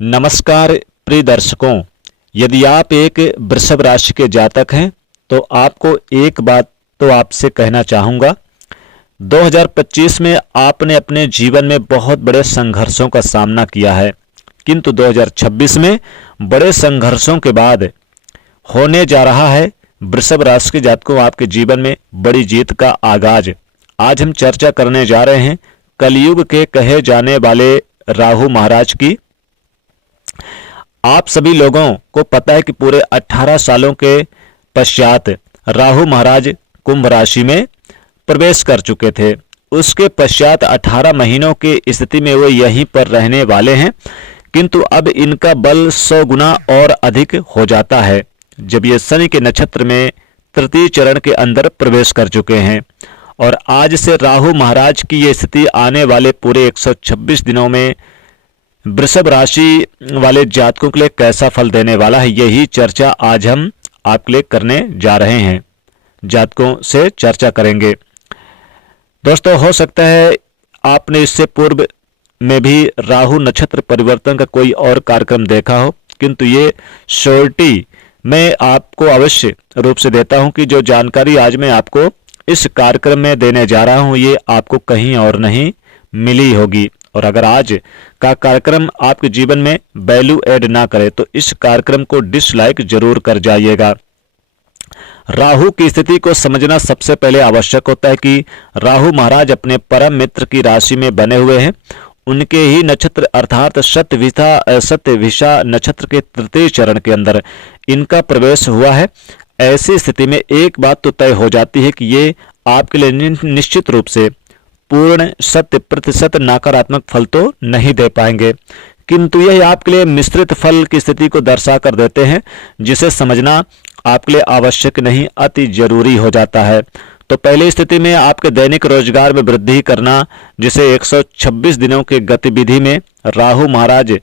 नमस्कार प्रिय दर्शकों, यदि आप एक वृषभ राशि के जातक हैं तो आपको एक बात तो आपसे कहना चाहूँगा। 2025 में आपने अपने जीवन में बहुत बड़े संघर्षों का सामना किया है, किंतु 2026 में बड़े संघर्षों के बाद होने जा रहा है वृषभ राशि के जातकों आपके जीवन में बड़ी जीत का आगाज। आज हम चर्चा करने जा रहे हैं कलयुग के कहे जाने वाले राहु महाराज की। आप सभी लोगों को पता है कि पूरे 18 सालों के पश्चात राहु महाराज कुंभ राशि में प्रवेश कर चुके थे। उसके पश्चात 18 महीनों की स्थिति में वो यहीं पर रहने वाले हैं, किंतु अब इनका बल 100 गुना और अधिक हो जाता है जब ये शनि के नक्षत्र में तृतीय चरण के अंदर प्रवेश कर चुके हैं। और आज से राहु महाराज की ये स्थिति आने वाले पूरे 126 दिनों में वृषभ राशि वाले जातकों के लिए कैसा फल देने वाला है, यही चर्चा आज हम आपके लिए करने जा रहे हैं। जातकों से चर्चा करेंगे। दोस्तों, हो सकता है आपने इससे पूर्व में भी राहु नक्षत्र परिवर्तन का कोई और कार्यक्रम देखा हो, किंतु ये श्योरिटी मैं आपको अवश्य रूप से देता हूं कि जो जानकारी आज मैं आपको इस कार्यक्रम में देने जा रहा हूं ये आपको कहीं और नहीं मिली होगी। और अगर आज का कार्यक्रम आपके जीवन में वैल्यू ऐड ना करे तो इस कार्यक्रम को डिसलाइक जरूर कर जाइएगा। राहु की स्थिति को समझना सबसे पहले आवश्यक होता है कि राहु महाराज अपने परम मित्र की राशि में बने हुए हैं। उनके ही नक्षत्र अर्थात शतभिषा नक्षत्र के तृतीय चरण के अंदर इनका प्रवेश हुआ है। ऐसी स्थिति में एक बात तो तय हो जाती है कि ये आपके लिए निश्चित रूप से पूर्ण 100% नकारात्मक फल तो नहीं दे पाएंगे, किंतु यह आपके लिए मिश्रित फल की स्थिति को दर्शा कर देते हैं, जिसे समझना आपके लिए आवश्यक नहीं अति जरूरी हो जाता है। तो पहली स्थिति में आपके दैनिक रोजगार में वृद्धि करना, जिसे 126 दिनों के गतिविधि में राहु महाराज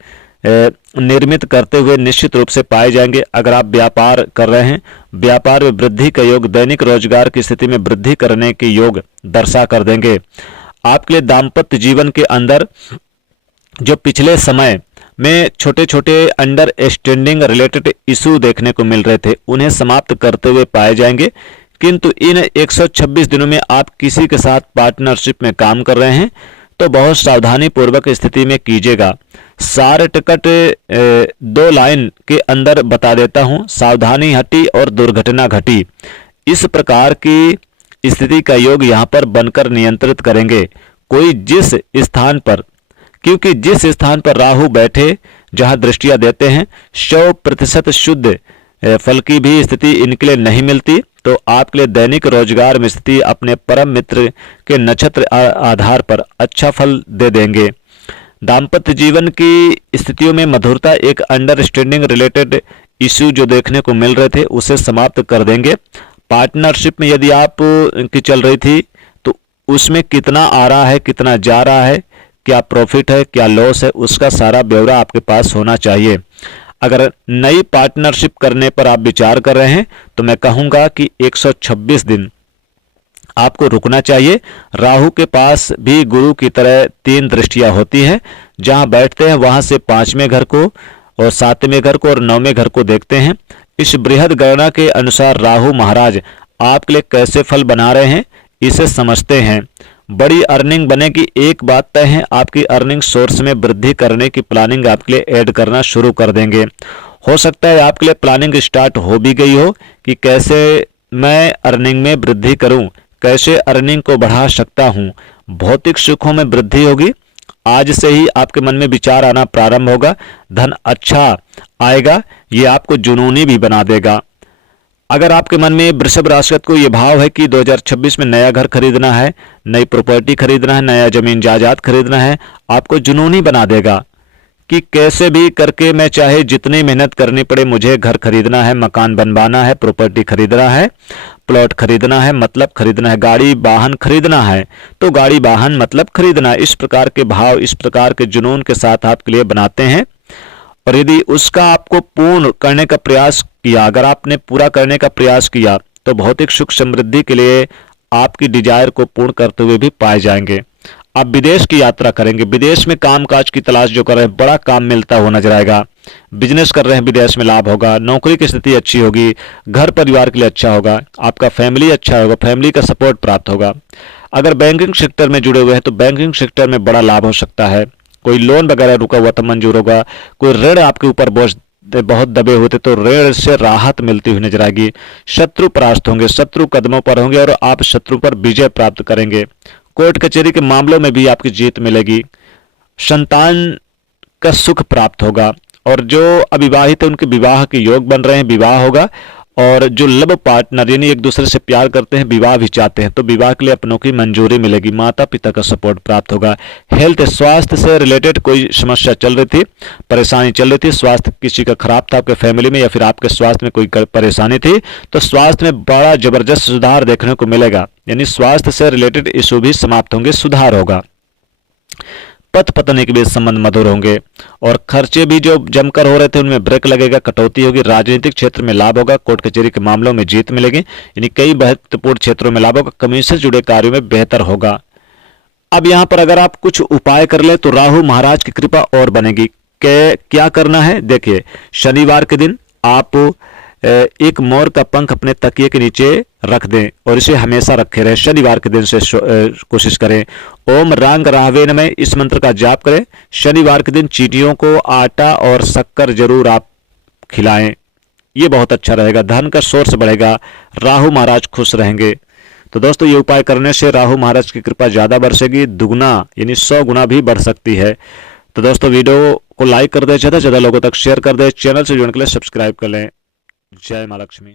निर्मित करते हुए निश्चित रूप से पाए जाएंगे। अगर आप व्यापार कर रहे हैं, व्यापार में वृद्धि का योग दैनिक रोजगार की स्थिति में वृद्धि करने के योग दर्शा कर देंगे। आपके लिए दाम्पत्य जीवन के अंदर जो पिछले समय में छोटे छोटे अंडरस्टैंडिंग रिलेटेड इशू देखने को मिल रहे थे, उन्हें समाप्त करते हुए पाए जाएंगे। किंतु इन 126 दिनों में आप किसी के साथ पार्टनरशिप में काम कर रहे हैं तो बहुत सावधानी पूर्वक स्थिति में कीजिएगा। सारे टिकट 2 लाइन के अंदर बता देता हूं, सावधानी हटी और दुर्घटना घटी। इस प्रकार की स्थिति का योग यहां पर बनकर नियंत्रित करेंगे। कोई जिस स्थान पर, क्योंकि जिस स्थान पर राहु बैठे जहां दृष्टियां देते हैं 100% शुद्ध फल की भी स्थिति इनके लिए नहीं मिलती, तो आपके लिए दैनिक रोजगार में स्थिति अपने परम मित्र के नक्षत्र आधार पर अच्छा फल दे देंगे। दाम्पत्य जीवन की स्थितियों में मधुरता, एक अंडरस्टैंडिंग रिलेटेड इश्यू जो देखने को मिल रहे थे उसे समाप्त कर देंगे। पार्टनरशिप में यदि आप की चल रही थी तो उसमें कितना आ रहा है, कितना जा रहा है, क्या प्रॉफिट है, क्या लॉस है, उसका सारा ब्यौरा आपके पास होना चाहिए। अगर नई पार्टनरशिप करने पर आप विचार कर रहे हैं तो मैं कहूंगा कि 126 दिन आपको रुकना चाहिए। राहु के पास भी गुरु की तरह 3 दृष्टियां होती हैं, जहां बैठते हैं वहां से 5वें घर को और 7वें घर को और 9वें घर को देखते हैं। इस बृहद गणना के अनुसार राहु महाराज आपके लिए कैसे फल बना रहे हैं इसे समझते हैं। बड़ी अर्निंग बनेगी, एक बात तय है, आपकी अर्निंग सोर्स में वृद्धि करने की प्लानिंग आपके लिए ऐड करना शुरू कर देंगे। हो सकता है आपके लिए प्लानिंग स्टार्ट हो भी गई हो कि कैसे मैं अर्निंग में वृद्धि करूं, कैसे अर्निंग को बढ़ा सकता हूं। भौतिक सुखों में वृद्धि होगी। आज से ही आपके मन में विचार आना प्रारंभ होगा, धन अच्छा आएगा, ये आपको जुनूनी भी बना देगा। अगर आपके मन में वृषभ राशि को यह भाव है कि 2026 में नया घर खरीदना है, नई प्रॉपर्टी खरीदना है, नया जमीन जायदाद खरीदना है, आपको जुनूनी बना देगा कि कैसे भी करके मैं चाहे जितनी मेहनत करनी पड़े मुझे घर खरीदना है, मकान बनवाना है, प्रॉपर्टी खरीदना है, प्लॉट खरीदना है, मतलब खरीदना है, गाड़ी वाहन खरीदना है तो गाड़ी वाहन मतलब खरीदना है। इस प्रकार के भाव, इस प्रकार के जुनून के साथ आपके लिए बनाते हैं। और यदि उसका आपको पूर्ण करने का प्रयास किया, अगर आपने पूरा करने का प्रयास किया तो भौतिक सुख समृद्धि के लिए आपकी डिजायर को पूर्ण करते हुए भी पाए जाएंगे। आप विदेश की यात्रा करेंगे, विदेश में कामकाज की तलाश जो कर रहे हैं, बड़ा काम मिलता हुआ नजर आएगा। बिजनेस कर रहे हैं, विदेश में लाभ होगा। नौकरी की स्थिति अच्छी होगी, घर परिवार के लिए अच्छा होगा, आपका फैमिली अच्छा होगा, फैमिली का सपोर्ट प्राप्त होगा। अगर बैंकिंग सेक्टर में जुड़े हुए हैं तो बैंकिंग सेक्टर में बड़ा लाभ हो सकता है। कोई लोन वगैरह रुका हुआ तो मंजूर होगा। कोई ऋण आपके ऊपर बोझ बहुत दबे होते तो ऋण से राहत मिलती हुई नजर आएगी। शत्रु परास्त होंगे, शत्रु कदमों पर होंगे और आप शत्रु पर विजय प्राप्त करेंगे। कोर्ट कचहरी के मामलों में भी आपकी जीत मिलेगी। संतान का सुख प्राप्त होगा और जो अविवाहित है उनके विवाह के योग बन रहे हैं, विवाह होगा। और जो लव पार्टनर यानी एक दूसरे से प्यार करते हैं, विवाह भी चाहते हैं, तो विवाह के लिए अपनों की मंजूरी मिलेगी। माता पिता का सपोर्ट प्राप्त होगा। हेल्थ, स्वास्थ्य से रिलेटेड कोई समस्या चल रही थी, परेशानी चल रही थी, स्वास्थ्य किसी का खराब था आपके फैमिली में या फिर आपके स्वास्थ्य में कोई परेशानी थी, तो स्वास्थ्य में बड़ा जबरदस्त सुधार देखने को मिलेगा। यानी स्वास्थ्य से रिलेटेड इशू भी समाप्त होंगे, सुधार होगा। पथ पत्नी के बीच संबंध मधुर होंगे और खर्चे भी जो जमकर हो रहे थे उनमें ब्रेक लगेगा, कटौती होगी। राजनीतिक क्षेत्र में लाभ होगा, कोर्ट कचहरी के मामलों में जीत मिलेगी, यानी कई महत्वपूर्ण क्षेत्रों में लाभ होगा। कमीशन से जुड़े कार्यों में बेहतर होगा। अब यहां पर अगर आप कुछ उपाय कर ले तो राहु महाराज की कृपा और बनेगी। क्या करना है देखिए, शनिवार के दिन आप एक मोर का पंख अपने तकिए के नीचे रख दें और इसे हमेशा रखे रहें। शनिवार के दिन से कोशिश करें। ओम रांग राहवे नमः इस मंत्र का जाप करें। शनिवार के दिन चींटियों को आटा और शक्कर जरूर आप खिलाएं, ये बहुत अच्छा रहेगा। धन का सोर्स बढ़ेगा, राहु महाराज खुश रहेंगे। तो दोस्तों ये उपाय करने से राहु महाराज की कृपा ज्यादा बरसेगी, दुगना यानी 100 गुना भी बढ़ सकती है। तो दोस्तों वीडियो को लाइक कर दें, ज्यादा से ज्यादा लोगों तक शेयर कर दें, चैनल से जुड़ने के लिए सब्सक्राइब कर लें। जय मां लक्ष्मी।